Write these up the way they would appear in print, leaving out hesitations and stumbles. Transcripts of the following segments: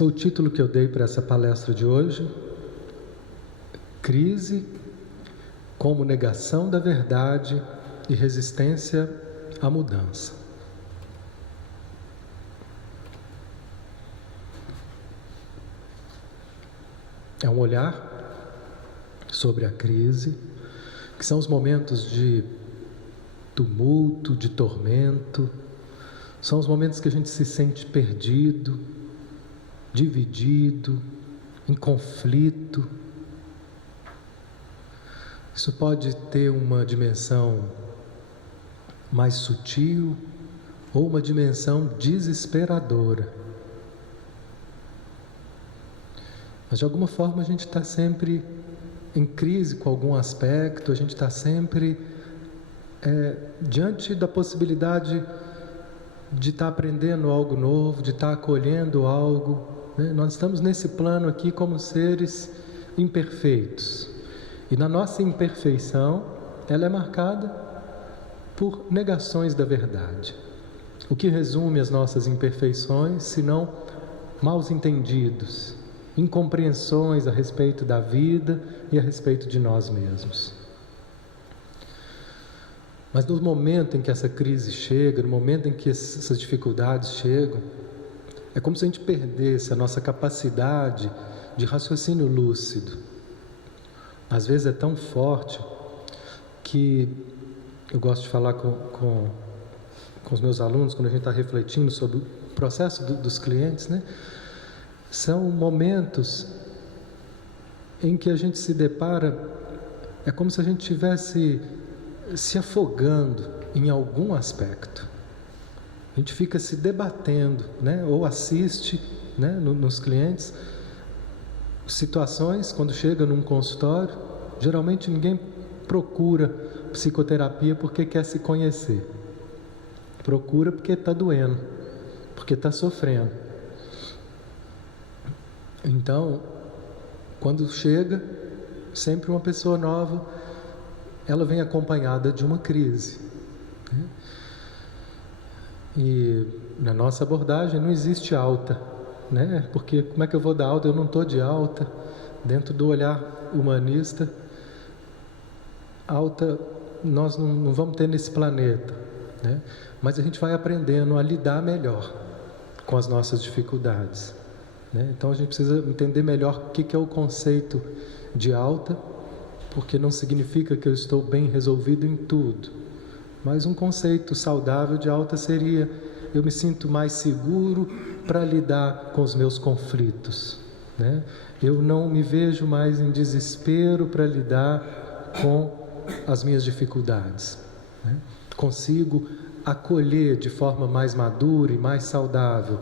O título que eu dei para essa palestra de hoje: Crise como negação da verdade e resistência à mudança. É um olhar sobre a crise, que são os momentos de tumulto, de tormento, são os momentos que a gente se sente perdido, dividido, em conflito. Isso pode ter uma dimensão mais sutil ou uma dimensão desesperadora. Mas de alguma forma a gente está sempre em crise com algum aspecto, a gente está sempre diante da possibilidade de estar aprendendo algo novo, de estar acolhendo algo, né? Nós estamos nesse plano aqui como seres imperfeitos. E na nossa imperfeição, ela é marcada por negações da verdade. O que resume as nossas imperfeições, senão maus entendidos, incompreensões a respeito da vida e a respeito de nós mesmos. Mas no momento em que essa crise chega, no momento em que essas dificuldades chegam, é como se a gente perdesse a nossa capacidade de raciocínio lúcido. Às vezes é tão forte que eu gosto de falar com os meus alunos, quando a gente está refletindo sobre o processo dos clientes, né? São momentos em que a gente se depara, é como se a gente estivesse se afogando em algum aspecto. A gente fica se debatendo, né? Ou assiste, né? Nos clientes, situações, quando chega num consultório, geralmente ninguém procura psicoterapia porque quer se conhecer. Procura porque está doendo, porque está sofrendo. Então, quando chega, sempre uma pessoa nova, ela vem acompanhada de uma crise, né? E na nossa abordagem não existe alta, né? Porque como é que eu vou dar alta? Eu não estou de alta. Dentro do olhar humanista, alta nós não vamos ter nesse planeta, né? Mas a gente vai aprendendo a lidar melhor com as nossas dificuldades, né? Então a gente precisa entender melhor o que é o conceito de alta, porque não significa que eu estou bem resolvido em tudo. Mas um conceito saudável de alta seria: eu me sinto mais seguro para lidar com os meus conflitos, né? Eu não me vejo mais em desespero para lidar com as minhas dificuldades, né? Consigo acolher de forma mais madura e mais saudável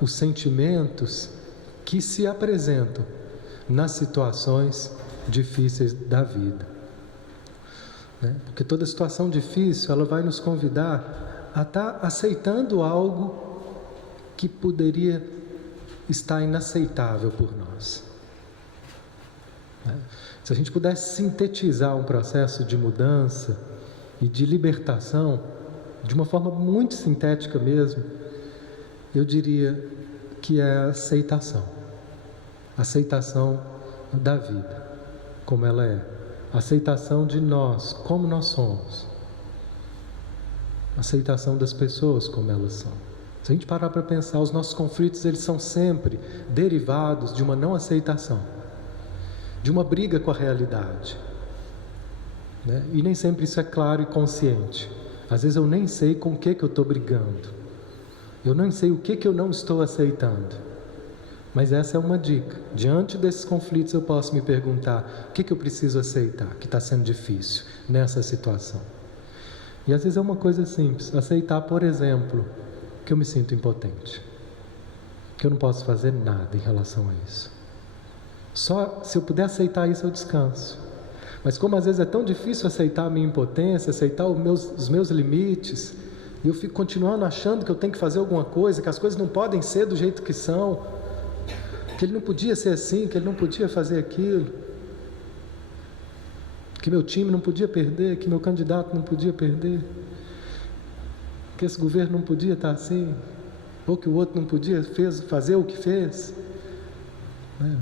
os sentimentos que se apresentam nas situações difíceis da vida, né? Porque toda situação difícil, ela vai nos convidar a estar aceitando algo que poderia estar inaceitável por nós, né? Se a gente pudesse sintetizar um processo de mudança e de libertação de uma forma muito sintética mesmo, eu diria que é a aceitação da vida como ela é, aceitação de nós como nós somos, aceitação das pessoas como elas são. Se a gente parar para pensar, os nossos conflitos, eles são sempre derivados de uma não aceitação, de uma briga com a realidade, né? E nem sempre isso é claro e consciente. Às vezes eu nem sei com o que eu estou brigando, eu nem sei o que eu não estou aceitando. Mas essa é uma dica. Diante desses conflitos eu posso me perguntar: o que eu preciso aceitar que está sendo difícil nessa situação? E às vezes é uma coisa simples. Aceitar, por exemplo, que eu me sinto impotente, que eu não posso fazer nada em relação a isso. Só se eu puder aceitar isso eu descanso. Mas como às vezes é tão difícil aceitar a minha impotência, aceitar os meus limites, e eu fico continuando achando que eu tenho que fazer alguma coisa, que as coisas não podem ser do jeito que são, que ele não podia ser assim, que ele não podia fazer aquilo, que meu time não podia perder, que meu candidato não podia perder, que esse governo não podia estar assim, ou que o outro não podia fazer o que fez. né?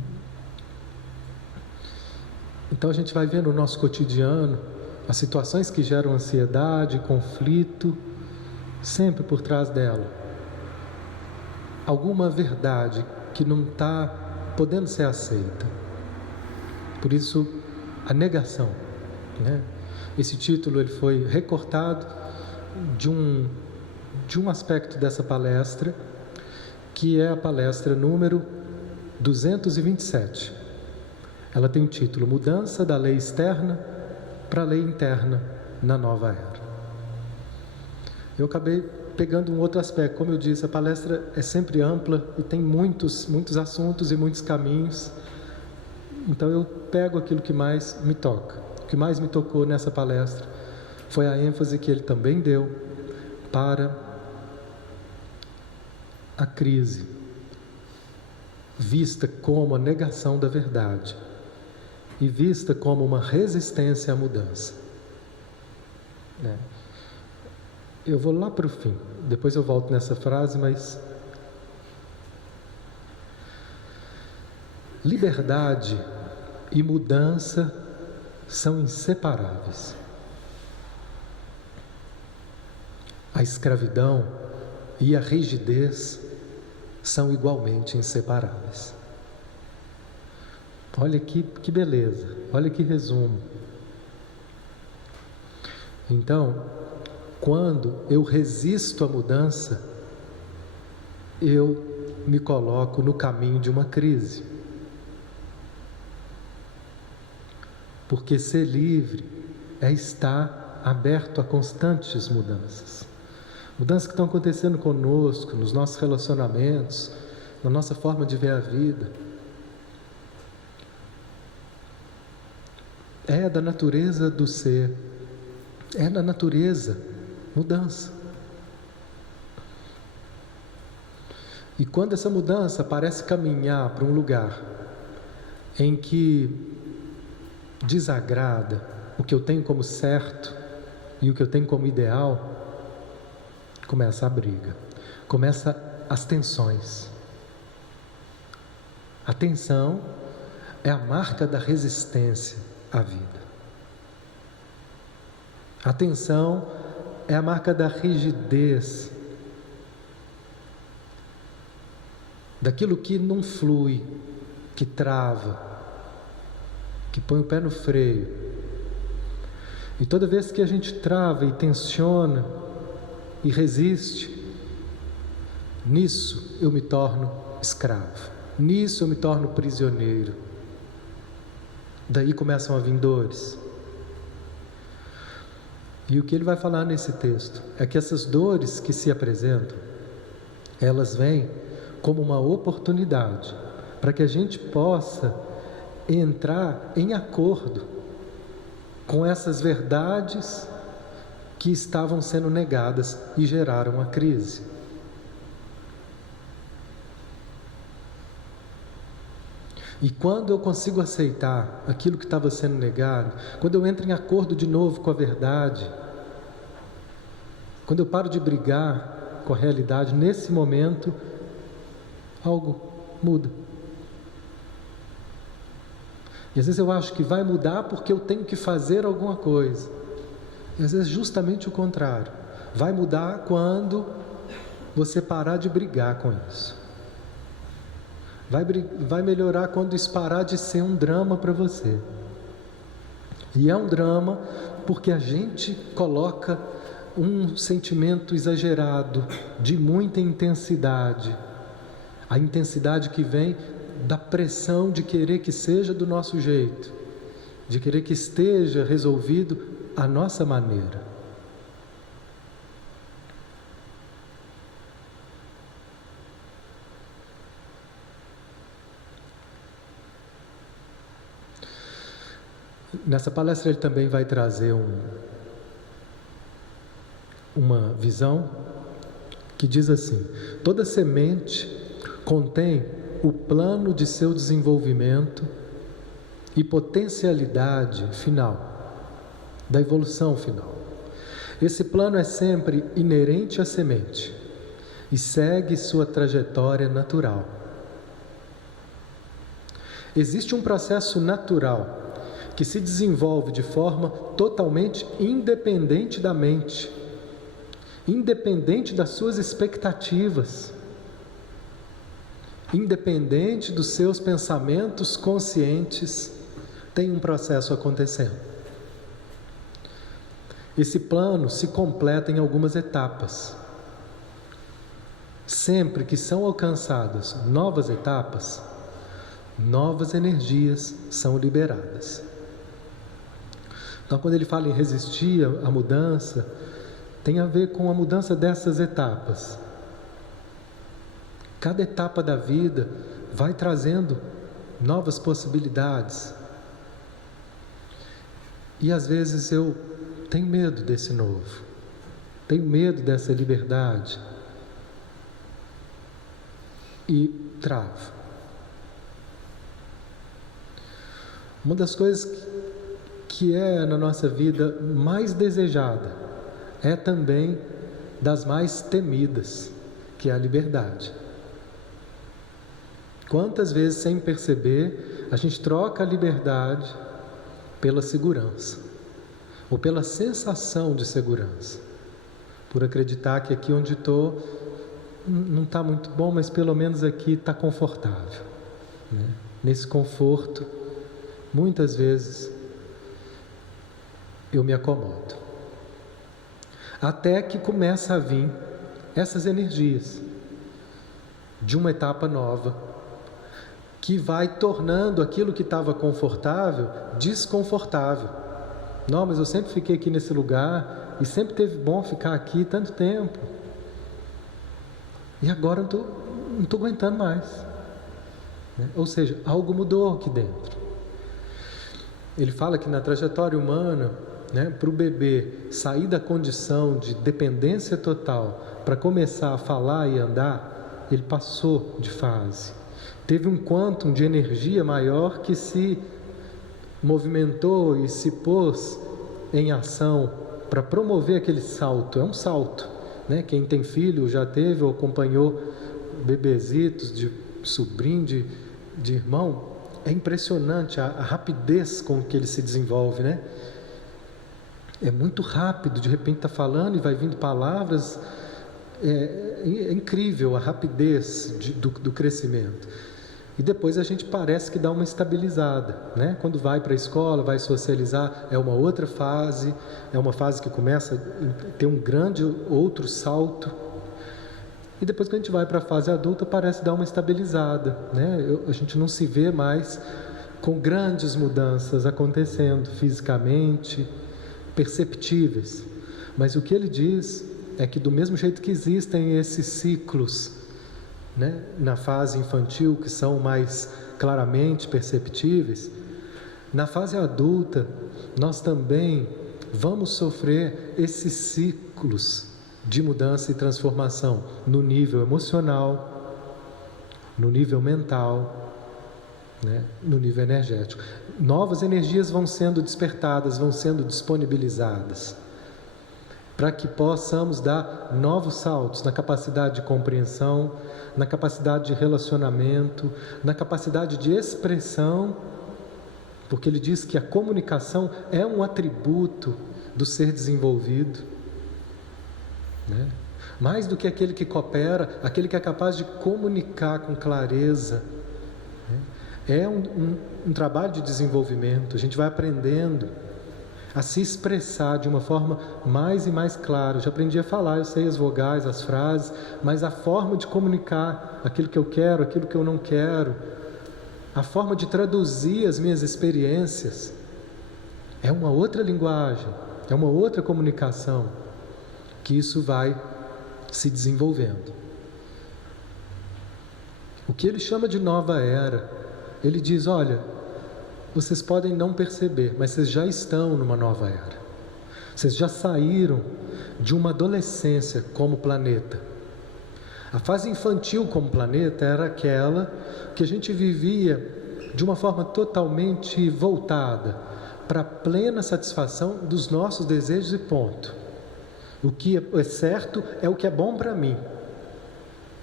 Então a gente vai ver no nosso cotidiano as situações que geram ansiedade, conflito, sempre por trás dela alguma verdade que não está podendo ser aceita. Por isso, a negação, né? Esse título ele foi recortado de um aspecto dessa palestra, que é a palestra número 227. Ela tem o título Mudança da Lei Externa para a Lei Interna na Nova Era. Eu acabei pegando um outro aspecto. Como eu disse, a palestra é sempre ampla e tem muitos assuntos e muitos caminhos. Então eu pego aquilo que mais me toca. O que mais me tocou nessa palestra foi a ênfase que ele também deu para a crise, vista como a negação da verdade e vista como uma resistência à mudança, né? Eu vou lá para o fim, depois eu volto nessa frase, mas liberdade e mudança são inseparáveis. A escravidão e a rigidez são igualmente inseparáveis. Olha que beleza, olha que resumo. Então, quando eu resisto à mudança, eu me coloco no caminho de uma crise. Porque ser livre é estar aberto a constantes mudanças. Mudanças que estão acontecendo conosco, nos nossos relacionamentos, na nossa forma de ver a vida. É da natureza do ser, é da natureza mudança. E quando essa mudança parece caminhar para um lugar em que desagrada o que eu tenho como certo e o que eu tenho como ideal, começa a briga, começa as tensões. A tensão é a marca da resistência à vida. A tensão é a marca da rigidez, daquilo que não flui, que trava, que põe o pé no freio. E toda vez que a gente trava e tensiona e resiste, nisso eu me torno escravo, nisso eu me torno prisioneiro. Daí começam a vir dores. E o que ele vai falar nesse texto é que essas dores que se apresentam, elas vêm como uma oportunidade para que a gente possa entrar em acordo com essas verdades que estavam sendo negadas e geraram a crise. E quando eu consigo aceitar aquilo que estava sendo negado, quando eu entro em acordo de novo com a verdade, quando eu paro de brigar com a realidade, nesse momento, algo muda. E às vezes eu acho que vai mudar porque eu tenho que fazer alguma coisa. E às vezes justamente o contrário. Vai mudar quando você parar de brigar com isso. Vai melhorar quando isso parar de ser um drama para você. E é um drama porque a gente coloca um sentimento exagerado, de muita intensidade. A intensidade que vem da pressão de querer que seja do nosso jeito, de querer que esteja resolvido à nossa maneira. Nessa palestra ele também vai trazer uma visão que diz assim: toda semente contém o plano de seu desenvolvimento e potencialidade final, da evolução final. Esse plano é sempre inerente à semente e segue sua trajetória natural. Existe um processo natural que se desenvolve de forma totalmente independente da mente, independente das suas expectativas, independente dos seus pensamentos conscientes, tem um processo acontecendo. Esse plano se completa em algumas etapas. Sempre que são alcançadas novas etapas, novas energias são liberadas. Então, quando ele fala em resistir à mudança, tem a ver com a mudança dessas etapas. Cada etapa da vida vai trazendo novas possibilidades. E às vezes eu tenho medo desse novo, tenho medo dessa liberdade e travo. Uma das coisas que é na nossa vida mais desejada é também das mais temidas, que é a liberdade. Quantas vezes, sem perceber, a gente troca a liberdade pela segurança, ou pela sensação de segurança, por acreditar que aqui onde estou não está muito bom, mas pelo menos aqui está confortável, né? Nesse conforto, muitas vezes eu me acomodo, até que começa a vir essas energias de uma etapa nova, que vai tornando aquilo que estava confortável, desconfortável. Não, mas eu sempre fiquei aqui nesse lugar, e sempre teve bom ficar aqui tanto tempo, e agora eu não estou aguentando mais, né? Ou seja, algo mudou aqui dentro. Ele fala que na trajetória humana, né, para o bebê sair da condição de dependência total para começar a falar e andar, ele passou de fase. Teve um quantum de energia maior que se movimentou e se pôs em ação para promover aquele salto. É um salto, né? Quem tem filho já teve ou acompanhou bebezitos, de sobrinho, de irmão. É impressionante a rapidez com que ele se desenvolve, né? É muito rápido, de repente está falando e vai vindo palavras. É incrível a rapidez do crescimento. E depois a gente parece que dá uma estabilizada, né? Quando vai para a escola, vai socializar, é uma outra fase, é uma fase que começa a ter um grande outro salto. E depois que a gente vai para a fase adulta, parece dar uma estabilizada, né? A gente não se vê mais com grandes mudanças acontecendo fisicamente, perceptíveis. Mas o que ele diz é que do mesmo jeito que existem esses ciclos, né, na fase infantil, que são mais claramente perceptíveis, na fase adulta nós também vamos sofrer esses ciclos de mudança e transformação no nível emocional, no nível mental, né, no nível energético. Novas energias vão sendo despertadas, vão sendo disponibilizadas, para que possamos dar novos saltos na capacidade de compreensão, na capacidade de relacionamento, na capacidade de expressão, porque ele diz que a comunicação é um atributo do ser desenvolvido, né? Mais do que aquele que coopera, aquele que é capaz de comunicar com clareza, né? É um trabalho de desenvolvimento. A gente vai aprendendo a se expressar de uma forma mais e mais clara. Eu já aprendi a falar, eu sei as vogais, as frases, mas a forma de comunicar aquilo que eu quero, aquilo que eu não quero, a forma de traduzir as minhas experiências, é uma outra linguagem, é uma outra comunicação, que isso vai se desenvolvendo. O que ele chama de nova era, ele diz, olha, vocês podem não perceber, mas vocês já estão numa nova era. Vocês já saíram de uma adolescência como planeta. A fase infantil como planeta era aquela que a gente vivia de uma forma totalmente voltada para a plena satisfação dos nossos desejos e ponto. O que é certo é o que é bom para mim.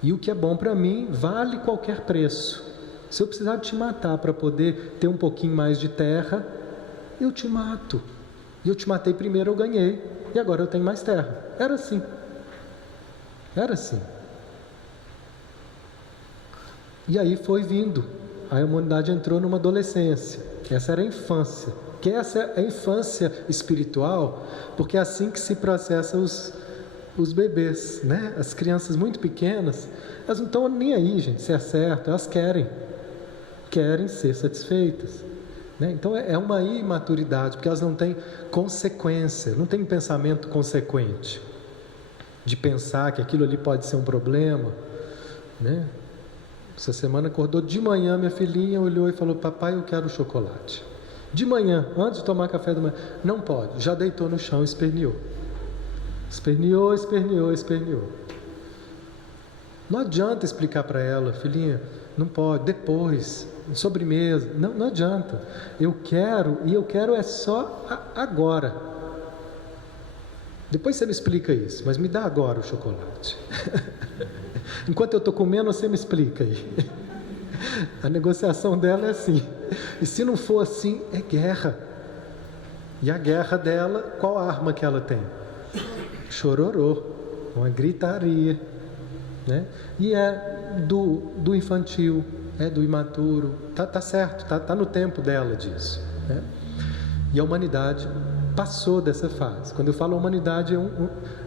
E o que é bom para mim vale qualquer preço. Se eu precisar te matar para poder ter um pouquinho mais de terra, eu te mato. E eu te matei primeiro, eu ganhei. E agora eu tenho mais terra. Era assim. Era assim. E aí foi vindo. A humanidade entrou numa adolescência. Essa era a infância. Que essa é a infância espiritual, porque é assim que se processa os bebês, né? As crianças muito pequenas, elas não estão nem aí, gente, se é certo, elas querem ser satisfeitas, né? Então é uma imaturidade, porque elas não têm consequência, não têm pensamento consequente, de pensar que aquilo ali pode ser um problema, né? Essa semana acordou de manhã, minha filhinha olhou e falou: papai, eu quero chocolate. De manhã, antes de tomar café da manhã. Não pode, já deitou no chão e esperneou. Esperneou. Não adianta explicar para ela: filhinha, não pode, depois, sobremesa. Não adianta. Eu quero é só agora. Depois você me explica isso, mas me dá agora o chocolate. Enquanto eu estou comendo, você me explica aí. A negociação dela é assim. E se não for assim, é guerra. E a guerra dela, qual a arma que ela tem? Chororô, uma gritaria, né? E é do infantil, é do imaturo. Tá certo, tá no tempo dela disso, né? E a humanidade passou dessa fase. Quando eu falo humanidade,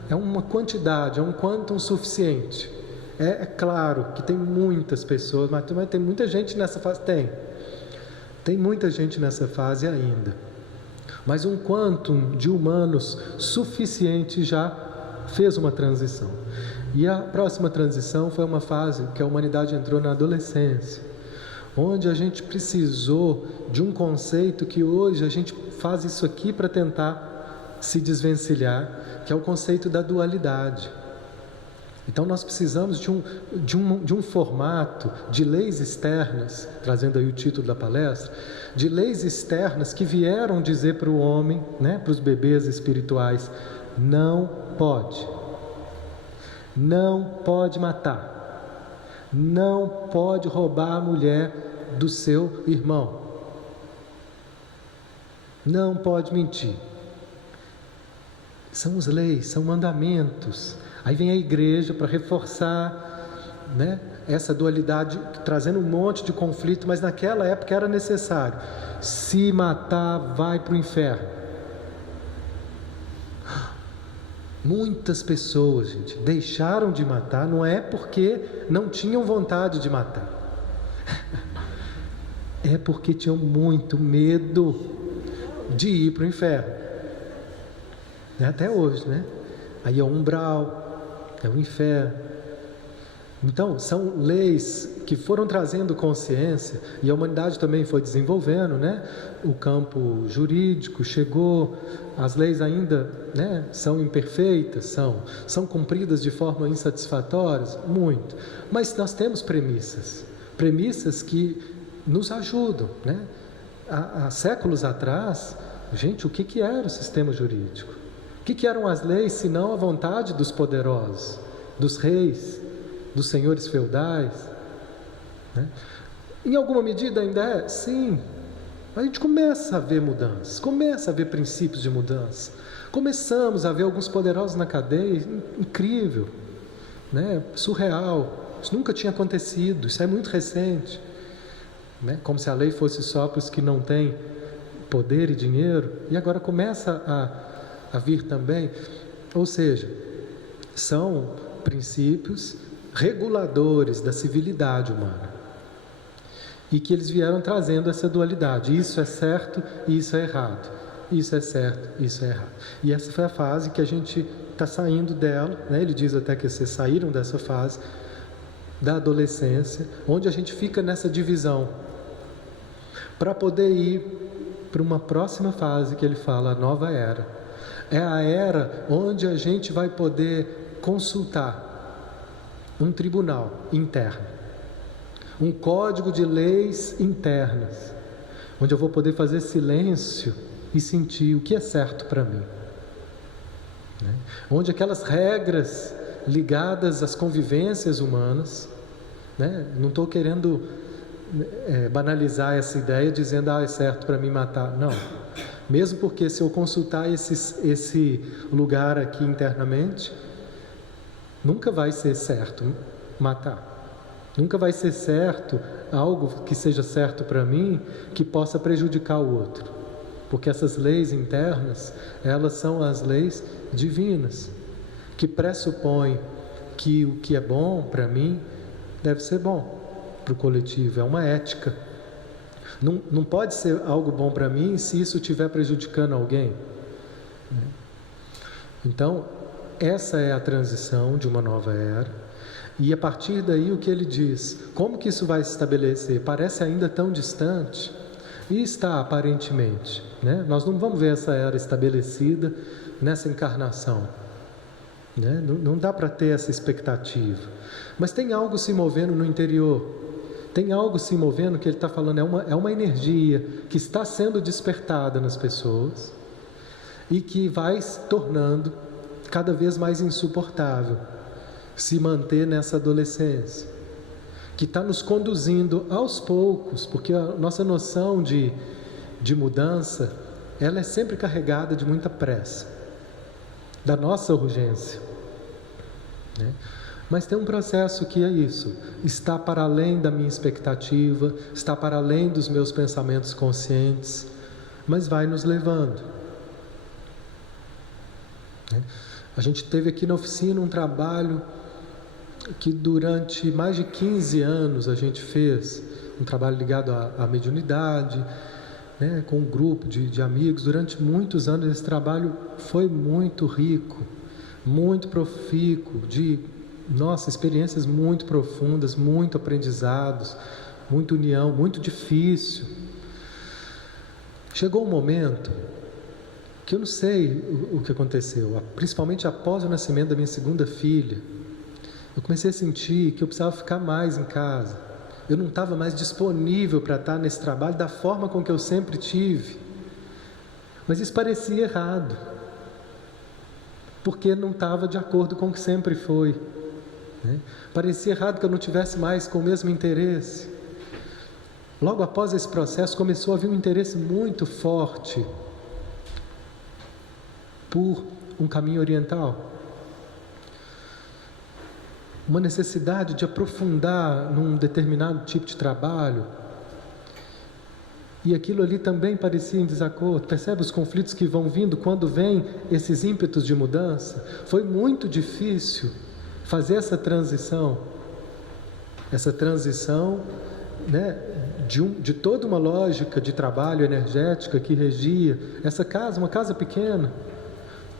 é uma quantidade, é um quantum suficiente. É claro que tem muitas pessoas, mas tem muita gente nessa fase. Tem muita gente nessa fase ainda. Mas um quantum de humanos suficiente já fez uma transição. E a próxima transição foi uma fase que a humanidade entrou na adolescência, onde a gente precisou de um conceito que hoje a gente faz isso aqui para tentar se desvencilhar, que é o conceito da dualidade. Então nós precisamos de um formato de leis externas, trazendo aí o título da palestra, de leis externas que vieram dizer para o homem, né, para os bebês espirituais: não pode matar, não pode roubar a mulher do seu irmão, não pode mentir. São as leis, são mandamentos. Aí vem a igreja para reforçar, né, essa dualidade, trazendo um monte de conflito, mas naquela época era necessário. Se matar, vai para o inferno. Muitas pessoas, gente, deixaram de matar, não é porque não tinham vontade de matar, é porque tinham muito medo de ir para o inferno. Até hoje, né? Aí é o umbral, é o inferno. Então, são leis que foram trazendo consciência, e a humanidade também foi desenvolvendo, né? O campo jurídico chegou, as leis ainda, né, são imperfeitas, são cumpridas de forma insatisfatória, muito. Mas nós temos premissas que nos ajudam, né? Há séculos atrás, gente, o que era o sistema jurídico? O que eram as leis, senão a vontade dos poderosos, dos reis, dos senhores feudais, né? Em alguma medida ainda é? Sim. A gente começa a ver mudanças, começa a ver princípios de mudança. Começamos a ver alguns poderosos na cadeia, incrível, né? Surreal. Isso nunca tinha acontecido, isso é muito recente, né? Como se a lei fosse só para os que não têm poder e dinheiro, e agora começa a vir também. Ou seja, são princípios reguladores da civilidade humana, e que eles vieram trazendo essa dualidade: isso é certo e isso é errado, isso é certo e isso é errado. E essa foi a fase que a gente está saindo dela, né? Ele diz até que vocês saíram dessa fase da adolescência, onde a gente fica nessa divisão, para poder ir para uma próxima fase que ele fala, a nova era. É a era onde a gente vai poder consultar um tribunal interno, um código de leis internas, onde eu vou poder fazer silêncio e sentir o que é certo para mim, né? Onde aquelas regras ligadas às convivências humanas, né? Não estou querendo banalizar essa ideia dizendo, é certo para mim matar. Não. Mesmo porque se eu consultar esse lugar aqui internamente, nunca vai ser certo matar. Nunca vai ser certo algo que seja certo para mim que possa prejudicar o outro. Porque essas leis internas, elas são as leis divinas, que pressupõem que o que é bom para mim deve ser bom para o coletivo. É uma ética. Não pode ser algo bom para mim se isso estiver prejudicando alguém. Então, essa é a transição de uma nova era. E a partir daí o que ele diz? Como que isso vai se estabelecer? Parece ainda tão distante. E está aparentemente. Né? Nós não vamos ver essa era estabelecida nessa encarnação. Né? Não dá para ter essa expectativa. Mas tem algo se movendo no interior. Tem algo se movendo que ele está falando, é uma energia que está sendo despertada nas pessoas e que vai se tornando cada vez mais insuportável se manter nessa adolescência, que está nos conduzindo aos poucos, porque a nossa noção de mudança, ela é sempre carregada de muita pressa, da nossa urgência, né? Mas tem um processo que é isso, está para além da minha expectativa, está para além dos meus pensamentos conscientes, mas vai nos levando. A gente teve aqui na oficina um trabalho que durante mais de 15 anos a gente fez, um trabalho ligado à mediunidade, né, com um grupo de amigos. Durante muitos anos esse trabalho foi muito rico, muito profícuo, experiências muito profundas, muito aprendizados, muita união, muito difícil. Chegou um momento que eu não sei o que aconteceu, principalmente após o nascimento da minha segunda filha. Eu comecei a sentir que eu precisava ficar mais em casa. Eu não estava mais disponível para estar nesse trabalho da forma com que eu sempre tive. Mas isso parecia errado, porque não estava de acordo com o que sempre foi. Né? Parecia errado que eu não tivesse mais com o mesmo interesse. Logo após esse processo começou a vir um interesse muito forte por um caminho oriental, uma necessidade de aprofundar num determinado tipo de trabalho, e aquilo ali também parecia em desacordo. Percebe os conflitos que vão vindo quando vêm esses ímpetos de mudança? Foi muito difícil fazer essa transição, né, de toda uma lógica de trabalho energética que regia essa casa, uma casa pequena.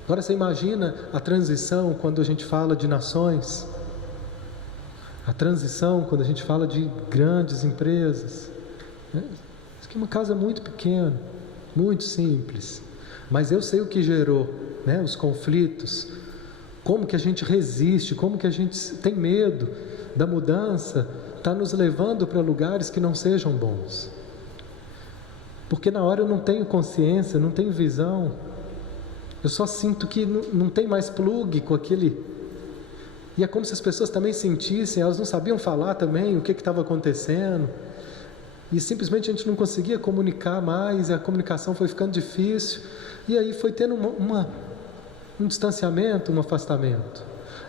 Agora você imagina a transição quando a gente fala de nações, a transição quando a gente fala de grandes empresas, né? Isso aqui é uma casa muito pequena, muito simples, mas eu sei o que gerou, né? Os conflitos, como que a gente resiste, como que a gente tem medo da mudança, está nos levando para lugares que não sejam bons, porque na hora eu não tenho consciência, não tenho visão, eu só sinto que não tem mais plug com aquele. E é como se as pessoas também sentissem, elas não sabiam falar também o que estava acontecendo, e simplesmente a gente não conseguia comunicar mais, e a comunicação foi ficando difícil, e aí foi tendo um distanciamento, um afastamento.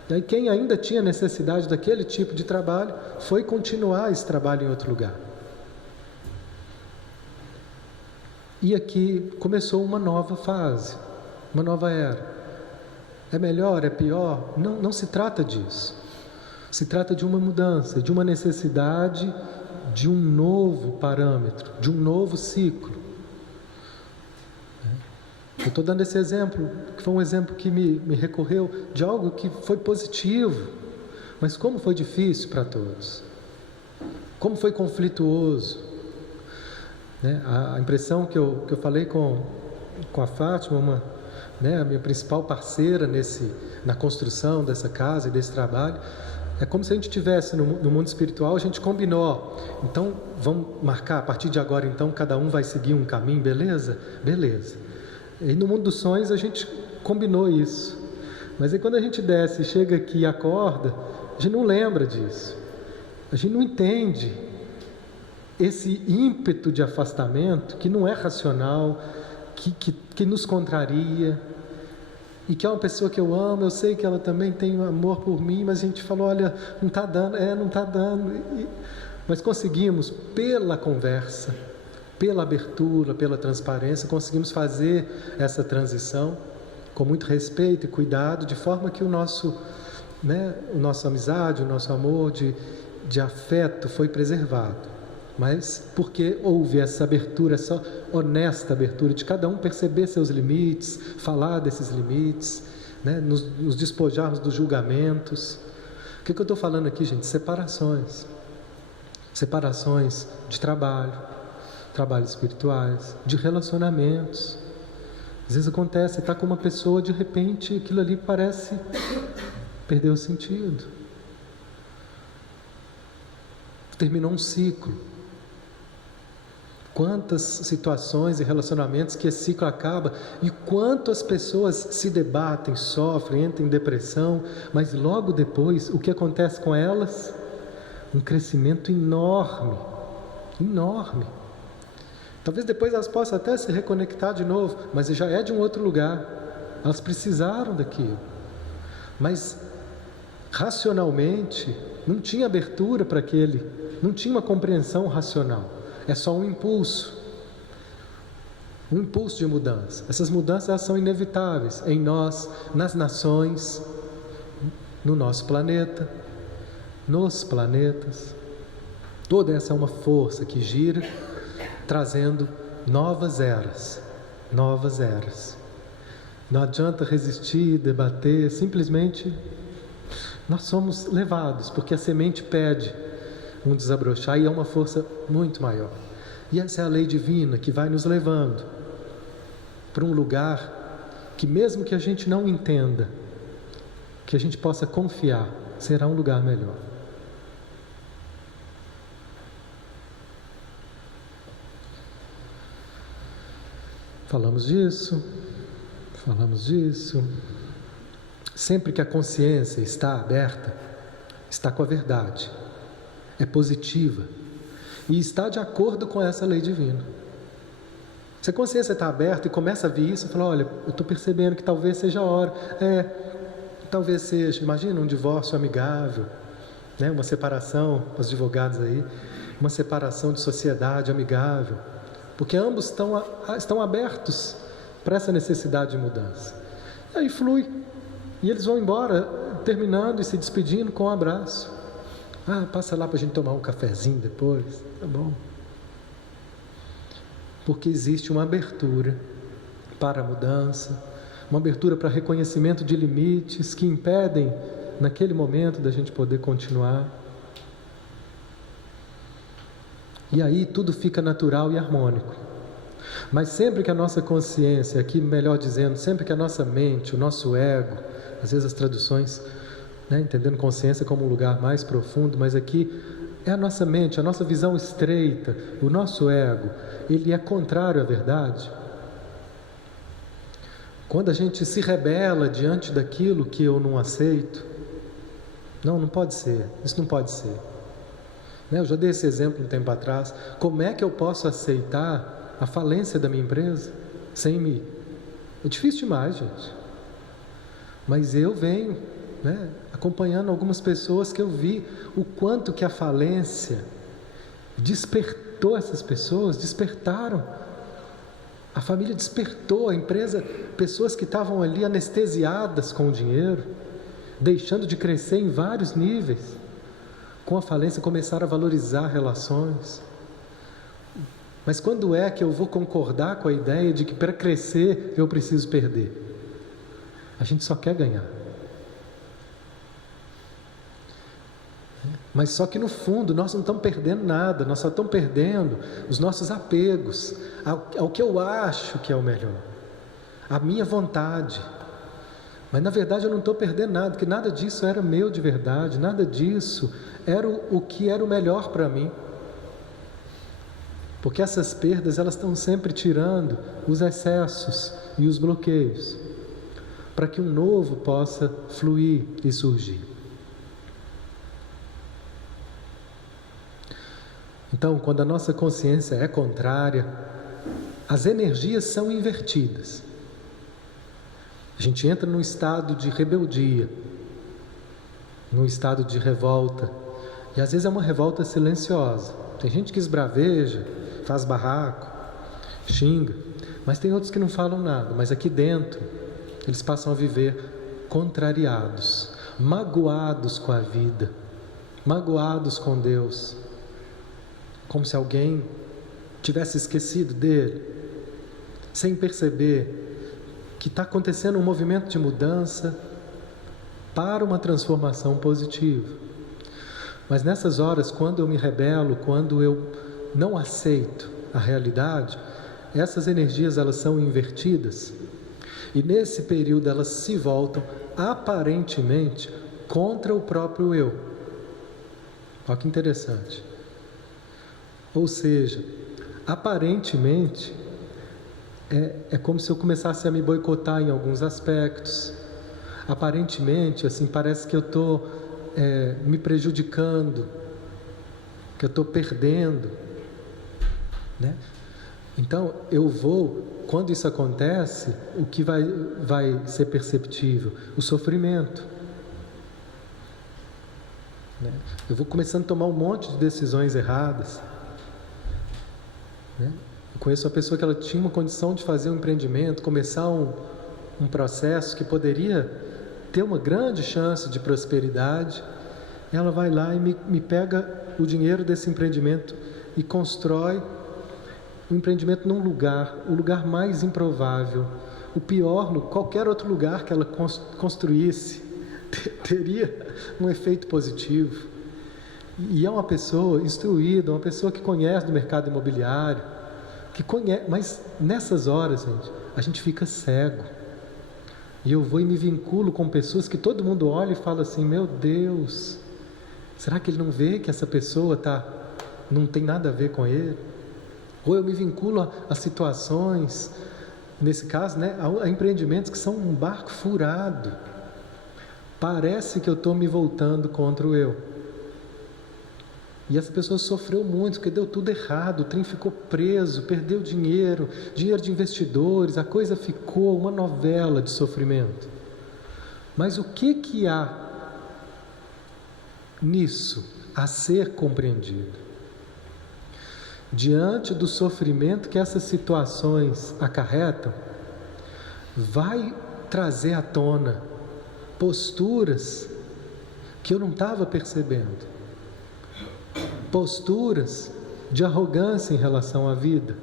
E aí quem ainda tinha necessidade daquele tipo de trabalho, foi continuar esse trabalho em outro lugar. E aqui começou uma nova fase, uma nova era. É melhor, é pior? Não se trata disso. Se trata de uma mudança, de uma necessidade de um novo parâmetro, de um novo ciclo. Eu estou dando esse exemplo, que foi um exemplo que me recorreu de algo que foi positivo, mas como foi difícil para todos, como foi conflituoso. Né? A impressão que eu falei com a Fátima, a minha principal parceira na construção dessa casa e desse trabalho, é como se a gente tivesse no mundo espiritual, a gente combinou, então vamos marcar, a partir de agora então cada um vai seguir um caminho, beleza? Beleza. E no mundo dos sonhos a gente combinou isso, mas aí quando a gente desce, chega aqui e acorda, a gente não lembra disso, a gente não entende esse ímpeto de afastamento, que não é racional, que nos contraria, e que é uma pessoa que eu amo, eu sei que ela também tem amor por mim, mas a gente falou, olha, não está dando, não está dando. Mas conseguimos, pela conversa, pela abertura, pela transparência, conseguimos fazer essa transição com muito respeito e cuidado, de forma que o nossa amizade, o nosso amor de afeto foi preservado. Mas porque houve essa abertura, essa honesta abertura de cada um perceber seus limites, falar desses limites, né? nos despojarmos dos julgamentos. O que eu estou falando aqui, gente? Separações. Separações de trabalhos espirituais, de relacionamentos. Às vezes acontece, você está com uma pessoa, de repente aquilo ali parece perder o sentido. Terminou um ciclo. Quantas situações e relacionamentos que esse ciclo acaba, e quanto as pessoas se debatem, sofrem, entram em depressão, mas logo depois, o que acontece com elas? Um crescimento enorme, enorme. Talvez depois elas possam até se reconectar de novo, mas já é de um outro lugar. Elas precisaram daquilo. Mas, racionalmente, não tinha abertura para aquele, não tinha uma compreensão racional. É só um impulso de mudança. Essas mudanças elas são inevitáveis em nós, nas nações, no nosso planeta, nos planetas. Toda essa é uma força que gira, trazendo novas eras. Não adianta resistir, debater, simplesmente nós somos levados, porque a semente pede um desabrochar, e é uma força muito maior. E essa é a lei divina que vai nos levando para um lugar que, mesmo que a gente não entenda, que a gente possa confiar, será um lugar melhor. Falamos disso. Sempre que a consciência está aberta, está com a verdade, é positiva e está de acordo com essa lei divina. Se a consciência está aberta e começa a vir isso, fala, olha, eu estou percebendo que talvez seja a hora. Talvez seja, imagina um divórcio amigável, né? Uma separação, os advogados aí, uma separação de sociedade amigável, porque ambos estão abertos para essa necessidade de mudança. E aí flui, e eles vão embora, terminando e se despedindo com um abraço. Passa lá para a gente tomar um cafezinho depois, tá bom. Porque existe uma abertura para a mudança, uma abertura para reconhecimento de limites que impedem, naquele momento, da gente poder continuar. E aí tudo fica natural e harmônico. Mas sempre que a nossa consciência, aqui melhor dizendo, sempre que a nossa mente, o nosso ego, às vezes as traduções, entendendo consciência como um lugar mais profundo, mas aqui é a nossa mente, a nossa visão estreita, o nosso ego, ele é contrário à verdade. Quando a gente se rebela diante daquilo que eu não aceito, não pode ser, isso não pode ser. Eu já dei esse exemplo um tempo atrás. Como é que eu posso aceitar a falência da minha empresa sem mim? É difícil demais, gente. Mas eu venho, acompanhando algumas pessoas que eu vi o quanto que a falência despertou essas pessoas, despertaram. A família despertou, a empresa, pessoas que estavam ali anestesiadas com o dinheiro, deixando de crescer em vários níveis. Com a falência começaram a valorizar relações. Mas quando é que eu vou concordar com a ideia de que para crescer eu preciso perder? A gente só quer ganhar. Mas só que no fundo nós não estamos perdendo nada, nós só estamos perdendo os nossos apegos ao que eu acho que é o melhor, a minha vontade. Mas na verdade eu não estou perdendo nada, porque nada disso era meu de verdade, nada disso era o que era o melhor para mim. Porque essas perdas, elas estão sempre tirando os excessos e os bloqueios, para que um novo possa fluir e surgir. Então, quando a nossa consciência é contrária, as energias são invertidas. A gente entra num estado de rebeldia, num estado de revolta, e às vezes é uma revolta silenciosa. Tem gente que esbraveja, faz barraco, xinga, mas tem outros que não falam nada, mas aqui dentro eles passam a viver contrariados, magoados com a vida, magoados com Deus, como se alguém tivesse esquecido dele, sem perceber que está acontecendo um movimento de mudança para uma transformação positiva. Mas nessas horas, quando eu me rebelo, quando eu não aceito a realidade, essas energias elas são invertidas, e nesse período elas se voltam aparentemente contra o próprio eu. Olha que interessante. Ou seja, aparentemente é como se eu começasse a me boicotar em alguns aspectos. Aparentemente, assim, parece que eu estou me prejudicando, que eu estou perdendo, né? Então, quando isso acontece, o que vai ser perceptível? O sofrimento. Né? Eu vou começando a tomar um monte de decisões erradas. Né? Eu conheço uma pessoa que ela tinha uma condição de fazer um empreendimento, começar um processo que poderia ter uma grande chance de prosperidade. Ela vai lá e me pega o dinheiro desse empreendimento e constrói um empreendimento num lugar, o lugar mais improvável, o pior, qualquer outro lugar que ela construísse teria um efeito positivo. E é uma pessoa instruída, uma pessoa que conhece do mercado imobiliário, que conhece, mas nessas horas, a gente fica cego. E eu vou e me vinculo com pessoas que todo mundo olha e fala assim: meu Deus, será que ele não vê que essa pessoa não tem nada a ver com ele? Ou eu me vinculo a situações, nesse caso, né, a empreendimentos que são um barco furado. Parece que eu estou me voltando contra o eu. E essa pessoa sofreu muito, porque deu tudo errado, o trem ficou preso, perdeu dinheiro de investidores, a coisa ficou uma novela de sofrimento. Mas o que há nisso a ser compreendido? Diante do sofrimento que essas situações acarretam, vai trazer à tona posturas que eu não estava percebendo. Posturas de arrogância em relação à vida,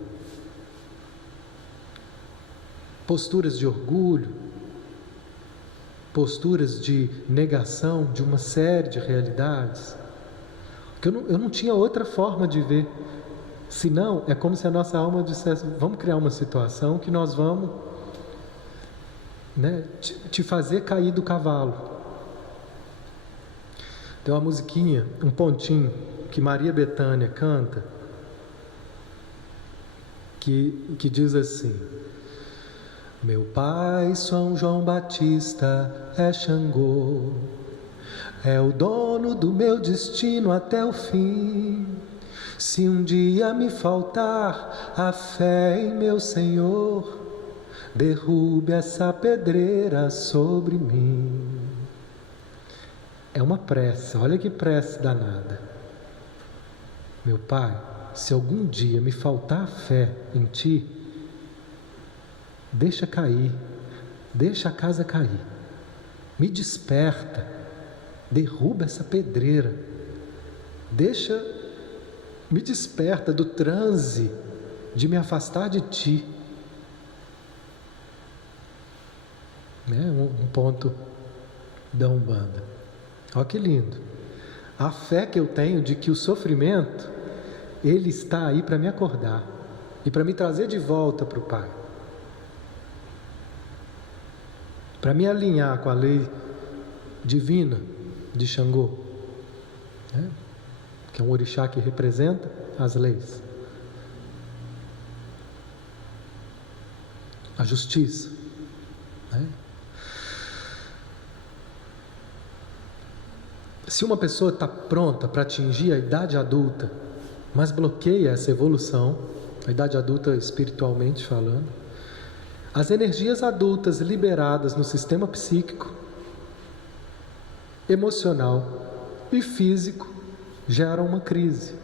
posturas de orgulho, posturas de negação de uma série de realidades, que eu não tinha outra forma de ver, senão é como se a nossa alma dissesse: vamos criar uma situação que nós vamos, né, te fazer cair do cavalo. Tem uma musiquinha, um pontinho, que Maria Bethânia canta, que diz assim: meu pai São João Batista é Xangô, é o dono do meu destino até o fim. Se um dia me faltar a fé em meu Senhor, derrube essa pedreira sobre mim. É uma prece, olha que prece danada. Meu pai, se algum dia me faltar fé em ti, deixa cair, deixa a casa cair, me desperta, derruba essa pedreira, me desperta do transe de me afastar de ti. Um ponto da Umbanda. Olha que lindo. A fé que eu tenho de que o sofrimento, ele está aí para me acordar e para me trazer de volta para o Pai, para me alinhar com a lei divina de Xangô, né? Que é um orixá que representa as leis, a justiça, né? Se uma pessoa está pronta para atingir a idade adulta, mas bloqueia essa evolução, a idade adulta espiritualmente falando. As energias adultas liberadas no sistema psíquico, emocional e físico geram uma crise.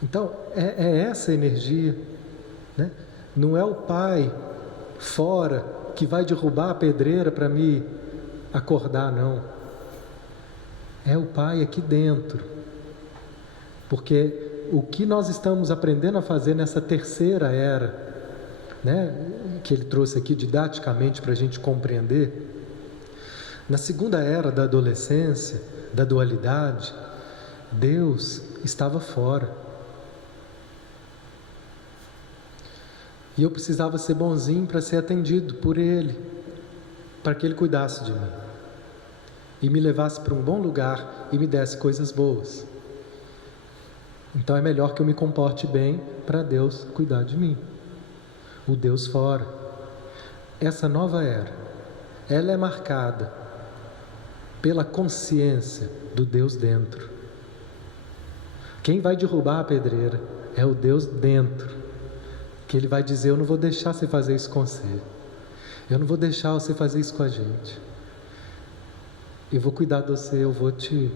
Então, é essa energia, né? Não é o pai fora que vai derrubar a pedreira para me acordar, não. É o pai aqui dentro. Porque o que nós estamos aprendendo a fazer nessa terceira era, né, que ele trouxe aqui didaticamente para a gente compreender, na segunda era da adolescência, da dualidade, Deus estava fora. E eu precisava ser bonzinho para ser atendido por Ele, para que Ele cuidasse de mim e me levasse para um bom lugar e me desse coisas boas. Então é melhor que eu me comporte bem para Deus cuidar de mim. O Deus fora. Essa nova era, ela é marcada pela consciência do Deus dentro. Quem vai derrubar a pedreira é o Deus dentro. Que Ele vai dizer: eu não vou deixar você fazer isso com você. Eu não vou deixar você fazer isso com a gente. Eu vou cuidar de você, eu vou te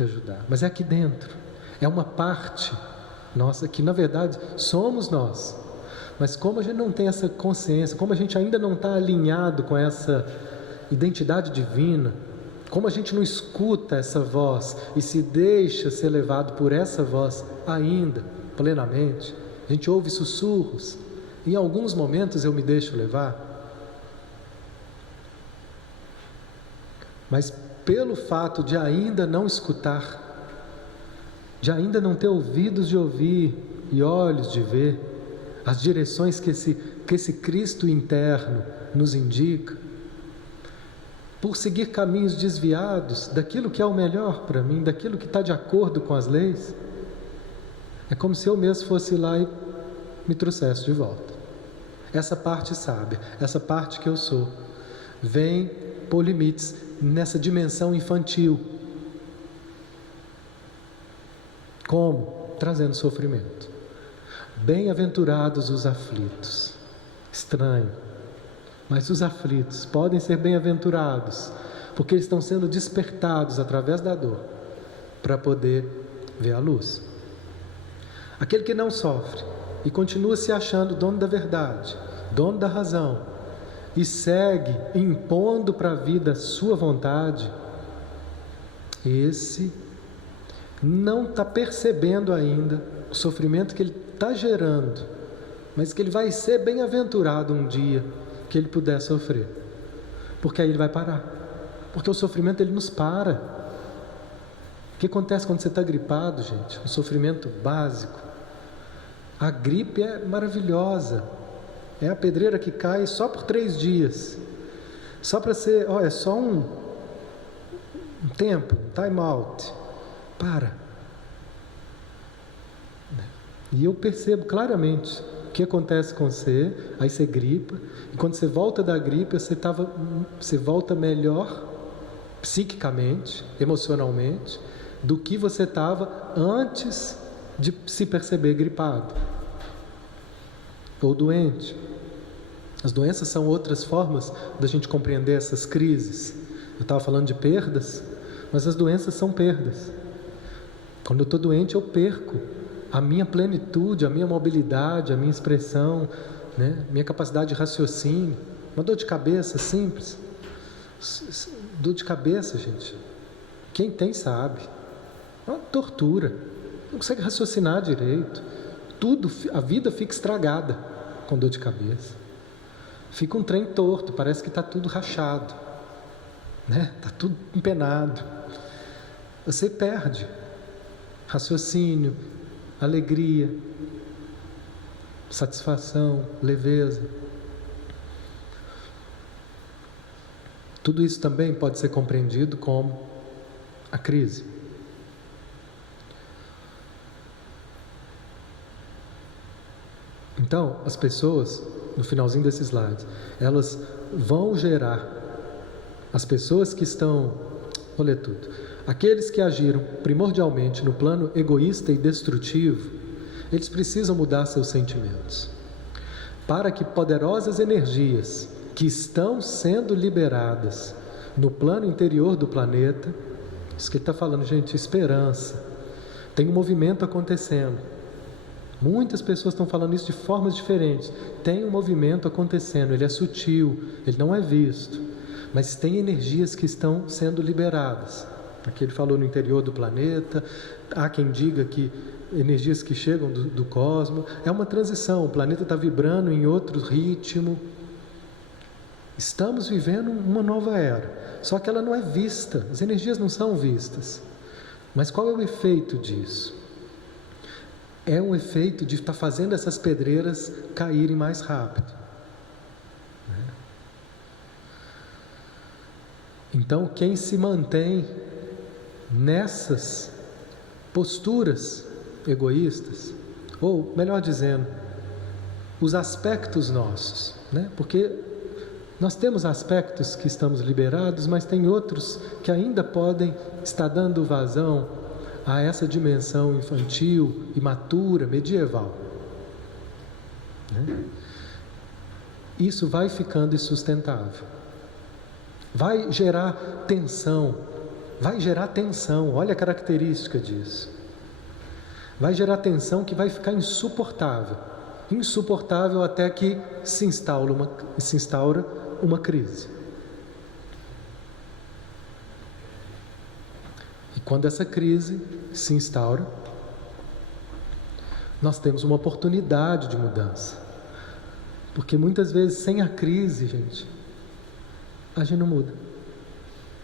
ajudar. Mas é aqui dentro. É uma parte nossa que na verdade somos nós. Mas como a gente não tem essa consciência, como a gente ainda não está alinhado com essa identidade divina, como a gente não escuta essa voz e se deixa ser levado por essa voz ainda, plenamente, a gente ouve sussurros. Em alguns momentos eu me deixo levar. Mas pelo fato de ainda não escutar, de ainda não ter ouvidos de ouvir e olhos de ver as direções que esse Cristo interno nos indica, por seguir caminhos desviados daquilo que é o melhor para mim, daquilo que está de acordo com as leis, é como se eu mesmo fosse lá e me trouxesse de volta. Essa parte sábia, essa parte que eu sou, vem pôr limites nessa dimensão infantil. Como? Trazendo sofrimento. Bem-aventurados os aflitos. Estranho. Mas os aflitos podem ser bem-aventurados, porque eles estão sendo despertados através da dor, para poder ver a luz. Aquele que não sofre e continua se achando dono da verdade, dono da razão, e segue impondo para a vida a sua vontade, esse não está percebendo ainda o sofrimento que ele está gerando, mas que ele vai ser bem-aventurado um dia que ele puder sofrer, porque aí ele vai parar, porque o sofrimento ele nos para. O que acontece quando você está gripado, gente? Um sofrimento básico. A gripe é maravilhosa, é a pedreira que cai só por 3 dias, só para ser, é só um tempo, um time out, para. E eu percebo claramente o que acontece com você, aí você gripa, e quando você volta da gripe, você volta melhor, psiquicamente, emocionalmente, do que você estava antes de se perceber gripado ou doente. As doenças são outras formas da gente compreender essas crises. Eu estava falando de perdas, mas as doenças são perdas. Quando eu estou doente, eu perco a minha plenitude, a minha mobilidade, a minha expressão, né? Minha capacidade de raciocínio. Uma dor de cabeça simples. Dor de cabeça, gente, quem tem sabe, é uma tortura. Não consegue raciocinar direito. Tudo, a vida fica estragada com dor de cabeça. Fica um trem torto, parece que está tudo rachado, né? Está tudo empenado. Você perde raciocínio, alegria, satisfação, leveza. Tudo isso também pode ser compreendido como a crise. Então, as pessoas, no finalzinho desses slides, elas vão gerar, as pessoas que estão Vou ler tudo. Aqueles que agiram primordialmente no plano egoísta e destrutivo, eles precisam mudar seus sentimentos, para que poderosas energias que estão sendo liberadas no plano interior do planeta, isso que ele está falando, gente, esperança, tem um movimento acontecendo. Muitas pessoas estão falando isso de formas diferentes. Tem um movimento acontecendo, ele é sutil, ele não é visto, mas tem energias que estão sendo liberadas. Aqui ele falou no interior do planeta, há quem diga que energias que chegam do cosmos, é uma transição, o planeta está vibrando em outro ritmo. Estamos vivendo uma nova era, só que ela não é vista, as energias não são vistas. Mas qual é o efeito disso? É um efeito de estar fazendo essas pedreiras caírem mais rápido. Então, quem se mantém nessas posturas egoístas, ou melhor dizendo, os aspectos nossos, porque nós temos aspectos que estamos liberados, mas tem outros que ainda podem estar dando vazão a essa dimensão infantil, imatura, medieval. Isso vai ficando insustentável. Vai gerar tensão. Olha a característica disso. Vai gerar tensão que vai ficar insuportável. Insuportável até que se instaura uma crise. E quando essa crise se instaura, nós temos uma oportunidade de mudança. Porque muitas vezes sem a crise, gente, a gente não muda.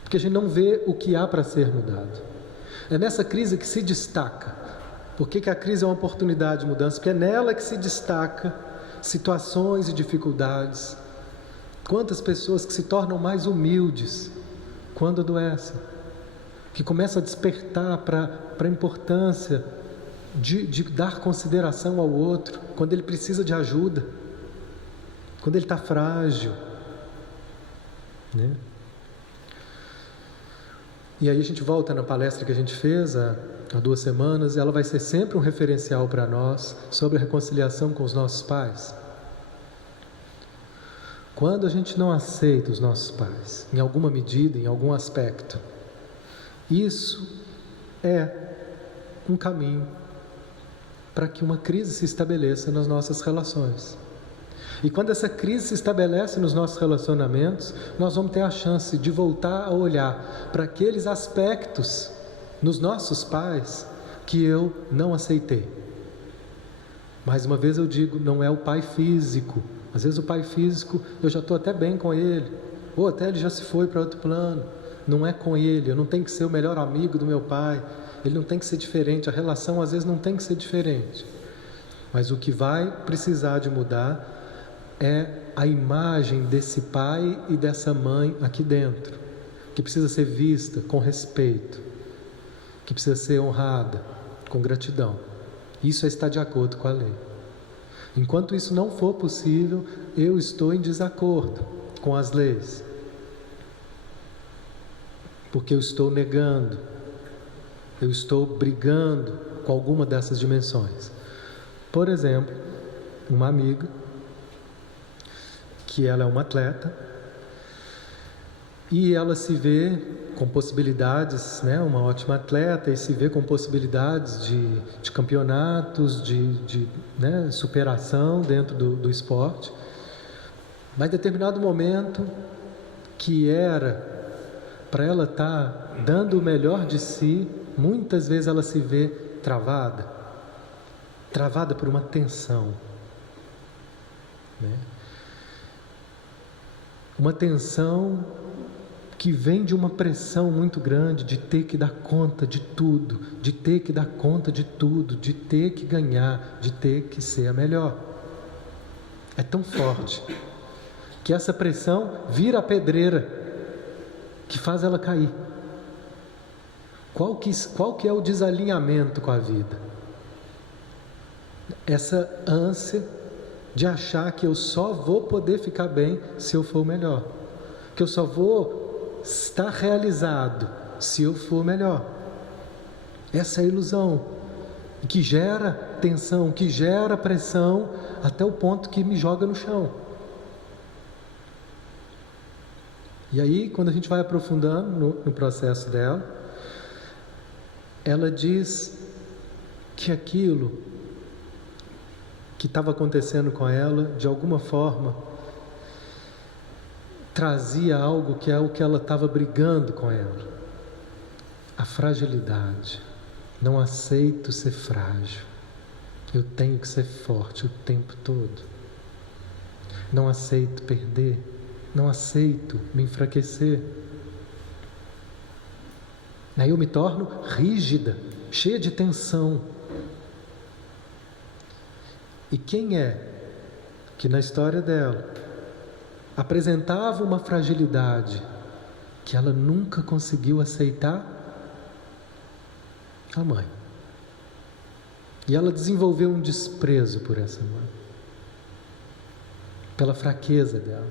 Porque a gente não vê o que há para ser mudado. É nessa crise que se destaca. Por que a crise é uma oportunidade de mudança? Porque é nela que se destaca situações e dificuldades. Quantas pessoas que se tornam mais humildes quando adoecem, que começam a despertar para a importância de dar consideração ao outro, quando ele precisa de ajuda, quando ele está frágil. E aí a gente volta na palestra que a gente fez há 2 semanas, ela vai ser sempre um referencial para nós sobre a reconciliação com os nossos pais. Quando a gente não aceita os nossos pais, em alguma medida, em algum aspecto, isso é um caminho para que uma crise se estabeleça nas nossas relações. E quando essa crise se estabelece nos nossos relacionamentos, nós vamos ter a chance de voltar a olhar para aqueles aspectos nos nossos pais que eu não aceitei. Mais uma vez eu digo, não é o pai físico. Às vezes o pai físico, eu já estou até bem com ele, ou até ele já se foi para outro plano. Não é com ele, eu não tenho que ser o melhor amigo do meu pai, ele não tem que ser diferente, a relação às vezes não tem que ser diferente. Mas o que vai precisar de mudar é a imagem desse pai e dessa mãe aqui dentro, que precisa ser vista com respeito, que precisa ser honrada com gratidão. Isso é estar de acordo com a lei. Enquanto isso não for possível, eu estou em desacordo com as leis, porque eu estou negando, eu estou brigando com alguma dessas dimensões. Por exemplo, uma amiga, que ela é uma atleta, e ela se vê com possibilidades, uma ótima atleta, e se vê com possibilidades de campeonatos, de superação dentro do esporte. Mas em determinado momento, que era para ela estar dando o melhor de si, muitas vezes ela se vê travada por uma tensão, uma tensão que vem de uma pressão muito grande de ter que dar conta de tudo, de ter que ganhar, de ter que ser a melhor. É tão forte que essa pressão vira a pedreira que faz ela cair. Qual que é o desalinhamento com a vida? Essa ânsia de achar que eu só vou poder ficar bem se eu for o melhor, que eu só vou estar realizado se eu for melhor. Essa é a ilusão, que gera tensão, que gera pressão, até o ponto que me joga no chão. E aí, quando a gente vai aprofundando no processo dela, ela diz que aquilo que estava acontecendo com ela, de alguma forma, trazia algo que é o que ela estava brigando com ela. A fragilidade. Não aceito ser frágil. Eu tenho que ser forte o tempo todo. Não aceito perder. Não aceito me enfraquecer. Aí eu me torno rígida, cheia de tensão. E quem é que na história dela apresentava uma fragilidade que ela nunca conseguiu aceitar? A mãe. E ela desenvolveu um desprezo por essa mãe, pela fraqueza dela,